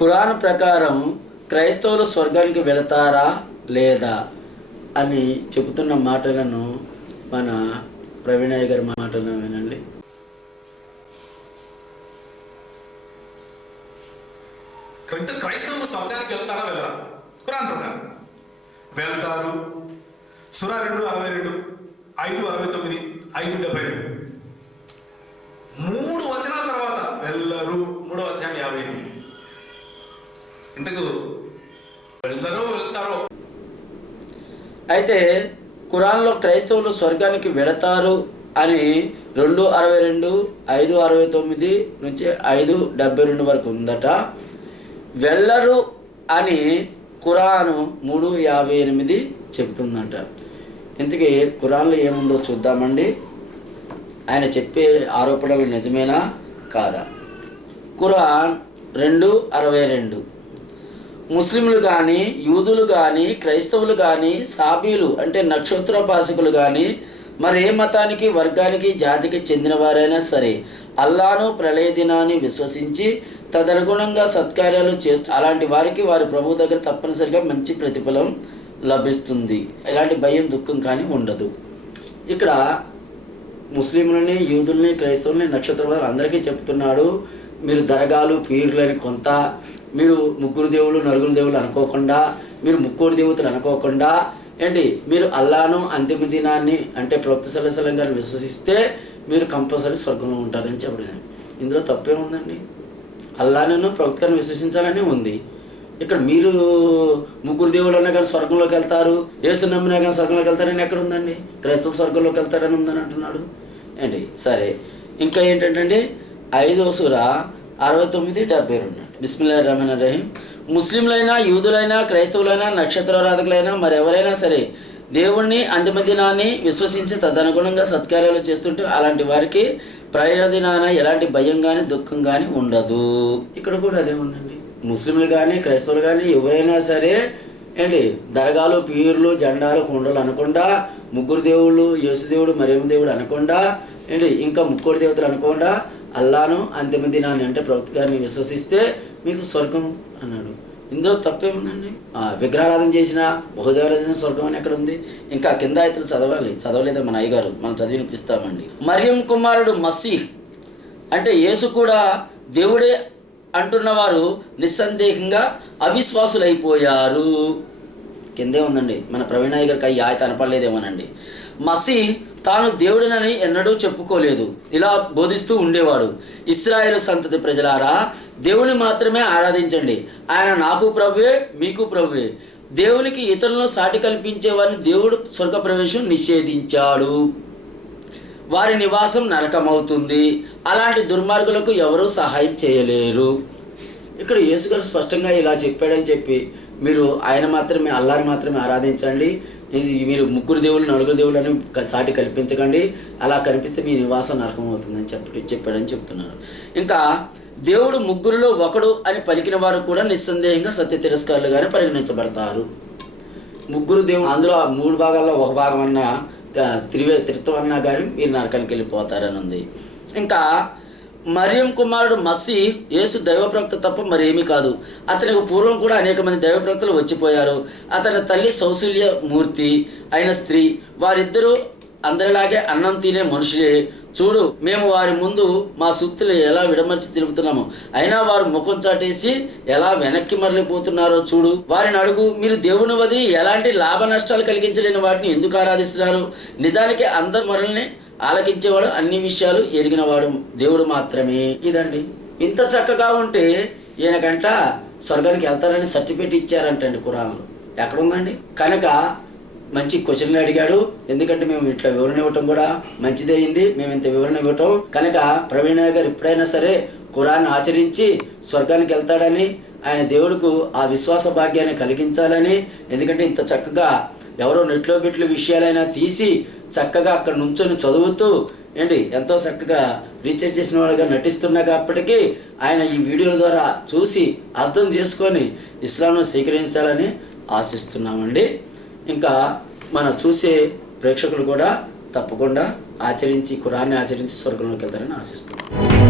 ఖురాన్ ప్రకారం క్రైస్తవులు స్వర్గానికి వెళతారా లేదా అని చెబుతున్న మాటలను మన ప్రవీణయ్య గారి మాటలను వినండి. క్రైస్తవులు స్వర్గానికి వెళ్తారా వెళ్ళరా ఖురాన్ ప్రకారం. వెళ్తారు. సురా రెండు అరవై రెండు ఐదు అరవై తొమ్మిది ఐదు డెబ్బై రెండు. మూడు వచనాల తర్వాత వెళ్ళరు అధ్యాయం యాభై ఎనిమిది. ఇంతకు వెళ్తారో వెళ్తారో? అయితే ఖురాన్లో క్రైస్తవులు స్వర్గానికి వెళతారు అని రెండు అరవై రెండు ఐదు అరవై తొమ్మిది నుంచి ఐదు డెబ్బై రెండు వరకు ఉందట. వెళ్ళరు అని కురాను మూడు యాభై ఎనిమిది చెప్తుందంట. ఇంతకీ ఖురాన్లో ఏముందో చూద్దామండి. ఆయన చెప్పే ఆరోపణలు నిజమేనా? కాదా? ఖురాన్ రెండు అరవై రెండు. ముస్లింలు కానీ యూదులు కానీ క్రైస్తవులు కానీ సాబీలు అంటే నక్షత్రోపాసకులు కానీ మరే మతానికి వర్గానికి జాతికి చెందినవారైనా సరే అల్లాను ప్రళయ దినాన్ని విశ్వసించి తదనుగుణంగా సత్కార్యాలు చేస్తూ అలాంటి వారికి వారి ప్రభు దగ్గర తప్పనిసరిగా మంచి ప్రతిఫలం లభిస్తుంది. ఎలాంటి భయం దుఃఖం కానీ ఉండదు. ఇక్కడ ముస్లింలని యూదుల్ని క్రైస్తవుల్ని నక్షత్రవారు అందరికీ చెప్తున్నాడు మీరు దరగాలు పీర్లని కొంత మీరు ముగ్గురు దేవుళ్ళు నలుగురు దేవుళ్ళు అనుకోకుండా మీరు ముక్కోడు దేవతలు అనుకోకుండా ఏంటి మీరు అల్లాను అంతిమ దినాన్ని అంటే ప్రభుత్వ సలసలం గారిని విశ్వసిస్తే మీరు కంపల్సరీ స్వర్గంలో ఉంటారని చెప్పడం ఇందులో తప్పే ఉందండి అల్లాను ప్రభుత్వాన్ని విశ్వసించాలని ఉంది. ఇక్కడ మీరు ముగ్గురు దేవుడు అన్నా కానీ స్వర్గంలోకి వెళ్తారు యేసు నమ్మినా కానీ స్వర్గంలోకి వెళ్తారని ఎక్కడ ఉందండి? క్రైస్తవ స్వర్గంలోకి వెళ్తారని ఉందని అంటున్నాడు. ఏంటి? సరే. ఇంకా ఏంటంటే ఐదో సుర అరవై తొమ్మిది డెబ్బై రెండు. బిస్మిల్లా రహమాన్ రహీం. ముస్లింలైనా యూదులైనా క్రైస్తవులైనా నక్షత్రారాధకులైనా మరెవరైనా సరే దేవుణ్ణి అంతిమ దినాన్ని విశ్వసించి తదనుగుణంగా సత్కార్యాలు చేస్తుంటే అలాంటి వారికి ప్రయాణ దినాన ఎలాంటి భయం కానీ దుఃఖం కానీ ఉండదు. ఇక్కడ కూడా అదే ఉందండి. ముస్లింలు కానీ క్రైస్తవులు కానీ ఎవరైనా సరే ఏంటి దరగాలు పీర్లు జెండాలు కుండలు అనకుండా ముగ్గురు దేవుళ్ళు యేసు దేవుడు మరేమ దేవుడు అనకుండా ఏంటి ఇంకా ముక్కోడి దేవతలు అనకుండా అల్లాను అంతిమ దినాన్ని అంటే ప్రభుత్వ గారిని విశ్వసిస్తే మీకు స్వర్గం అన్నాడు. ఇందులో తప్పేముందండి? ఆ, విగ్రహారాధన చేసిన బహుదేవరాధన స్వర్గం అని ఎక్కడ ఉంది? ఇంకా కింద ఇతరులు చదవాలి. చదవలేదా మన అయ్యగారు? మనం చదివి వినిపిస్తామండి మరియం కుమారుడు మసీహ్ అంటే యేసు కూడా దేవుడే అంటున్నవారు నిస్సందేహంగా అవిశ్వాసులైపోయారు. కిందే ఉందండి మన ప్రవీణయ్య గారికి అయ్యి ఆయత అనపడలేదేమోనండి మసీ తాను దేవుడినని ఎన్నడూ చెప్పుకోలేదు ఇలా బోధిస్తూ ఉండేవాడు. ఇస్రాయేల్ సంతతి ప్రజలారా దేవుని మాత్రమే ఆరాధించండి. ఆయన నాకు ప్రభువే మీకు ప్రభువే. దేవునికి ఇతరులను సాటి కల్పించే వారిని దేవుడు స్వర్గ ప్రవేశం నిషేధించాడు. వారి నివాసం నరకమవుతుంది. అలాంటి దుర్మార్గులకు ఎవరూ సహాయం చేయలేరు. ఇక్కడ యేసుగారు స్పష్టంగా ఇలా చెప్పాడని చెప్పి మీరు ఆయన మాత్రమే అల్లాని మాత్రమే ఆరాధించండి. ఇది మీరు ముగ్గురు దేవుళ్ళు నలుగురు దేవుళ్ళు అని సాటి కల్పించకండి. అలా కనిపిస్తే మీ నివాసం నరకం అవుతుందని చెప్పి చెప్పాడని చెప్తున్నారు. ఇంకా దేవుడు ముగ్గురులో ఒకడు అని పలికిన వారు కూడా నిస్సందేహంగా సత్య తిరస్కారులుగానే పరిగణించబడతారు. ముగ్గురు దేవుడు అందులో ఆ మూడు భాగాల్లో ఒక భాగం అన్నా త్రివే త్రిత్వం అన్నా కానీ మీరు నరకానికి వెళ్ళిపోతారని ఉంది ఇంకా మరియం కుమారుడు మసి యేసు దైవప్రవక్త తప్ప మరేమీ కాదు. అతనికి పూర్వం కూడా అనేక మంది దైవప్రవక్తలు వచ్చిపోయారు. అతని తల్లి సౌశల్య మూర్తి అయిన స్త్రీ వారిద్దరూ అందరిలాగే అన్నం తినే మనుషులే. చూడు మేము వారి ముందు మా సూక్తులు ఎలా విడమర్చి తిరుగుతున్నాము. అయినా వారు ముఖం చాటేసి ఎలా వెనక్కి మరలిపోతున్నారో చూడు. వారిని అడుగు మీరు దేవుని వదిలి ఎలాంటి లాభ నష్టాలు కలిగించలేని వాటిని ఎందుకు ఆరాధిస్తున్నారు? నిజానికి అందరు మనల్ని ఆలకించేవాడు అన్ని విషయాలు ఎరిగినవాడు దేవుడు మాత్రమే. ఇదండి. ఇంత చక్కగా ఉంటే ఈయనకంట స్వర్గానికి వెళ్తారని సర్టిఫికేట్ ఇచ్చారంటండి కురాన్లో. ఎక్కడ ఉందండి కనుక మంచి క్వశ్చన్లు అడిగాడు. ఎందుకంటే మేము ఇట్లా వివరణ ఇవ్వటం కూడా మంచిదే అయింది. మేము ఇంత వివరణ ఇవ్వటం. కనుక ప్రవీణ గారు ఎప్పుడైనా సరే ఖురాన్ ఆచరించి స్వర్గానికి వెళ్తాడని ఆయన దేవుడికి ఆ విశ్వాస భాగ్యాన్ని కలిగించాలని ఎందుకంటే ఇంత చక్కగా ఎవరో నెట్లో బిట్లు విషయాలైనా తీసి చక్కగా అక్కడ నుంచొని చదువుతూ ఏంటి ఎంతో చక్కగా రీఛార్జ్ చేసిన వాళ్ళుగా నటిస్తున్నా కాబట్టి ఆయన ఈ వీడియోల ద్వారా చూసి అర్థం చేసుకొని ఇస్లాంను స్వీకరించాలని ఆశిస్తున్నామండి. ఇంకా మన చూసే ప్రేక్షకులు కూడా తప్పకుండా ఆచరించి కురాన్ని ఆచరించి స్వర్గంలోకి వెళ్తారని ఆశిస్తున్నాను